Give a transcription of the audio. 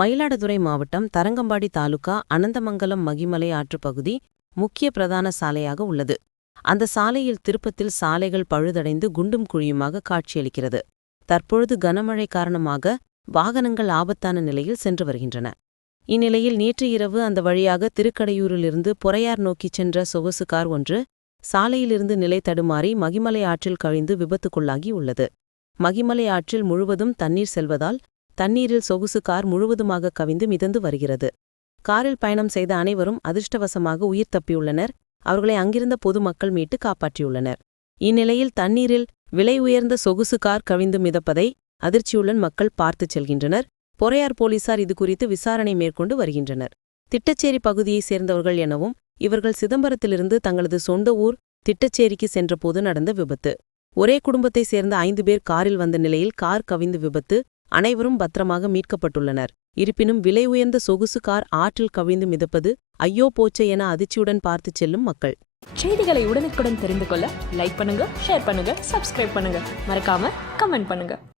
மயிலாடுதுறை மாவட்டம் தரங்கம்பாடி தாலுகா அனந்தமங்கலம் மகிமலை ஆற்றுப்பகுதி முக்கிய பிரதான சாலையாக உள்ளது. அந்த சாலையில் திருப்பத்தில் சாலைகள் பழுதடைந்து குண்டும் குழியுமாக காட்சியளிக்கிறது. தற்பொழுது கனமழை காரணமாக வாகனங்கள் ஆபத்தான நிலையில் சென்று வருகின்றன. இந்நிலையில் நேற்று இரவு அந்த வழியாக திருக்கடையூரிலிருந்து பொறையார் நோக்கிச் சென்ற சொகுசு கார் ஒன்று சாலையிலிருந்து நிலை தடுமாறி மகிமலை ஆற்றில் கவிழ்ந்து விபத்துக்குள்ளாகி உள்ளது. மகிமலை ஆற்றில் முழுவதும் தண்ணீர் செல்வதால் தண்ணீரில் சொகுசு கார் முழுவதுமாக கவிந்து மிதந்து வருகிறது. காரில் பயணம் செய்த அனைவரும் அதிர்ஷ்டவசமாக உயிர் தப்பியுள்ளனர். அவர்களை அங்கிருந்த பொதுமக்கள் மீட்டு காப்பாற்றியுள்ளனர். இந்நிலையில் தண்ணீரில் விலை உயர்ந்த சொகுசு கார் கவிந்து மிதப்பதை அதிர்ச்சியுடன் மக்கள் பார்த்துச் செல்கின்றனர். பொறையார் போலீசார் இதுகுறித்து விசாரணை மேற்கொண்டு வருகின்றனர். திட்டச்சேரி பகுதியைச் சேர்ந்தவர்கள் எனவும் இவர்கள் சிதம்பரத்திலிருந்து தங்களது சொந்த ஊர் திட்டச்சேரிக்கு சென்றபோது நடந்த விபத்து. ஒரே குடும்பத்தைச் சேர்ந்த 5 பேர் காரில் வந்த நிலையில் கார் கவிந்து விபத்து. அனைவரும் பத்திரமாக மீட்கப்பட்டுள்ளனர். இருப்பினும் விலை உயர்ந்த சொகுசு கார் ஆற்றில் கவிழ்ந்து மிதப்பது ஐயோ போச்சே என அதிர்ச்சியுடன் பார்த்துச் செல்லும் மக்கள். செய்திகளை உடனுக்குடன் தெரிந்து கொள்ள லைக் பண்ணுங்க, ஷேர் பண்ணுங்க, சப்ஸ்கிரைப் பண்ணுங்க, மறக்காம கமெண்ட் பண்ணுங்க.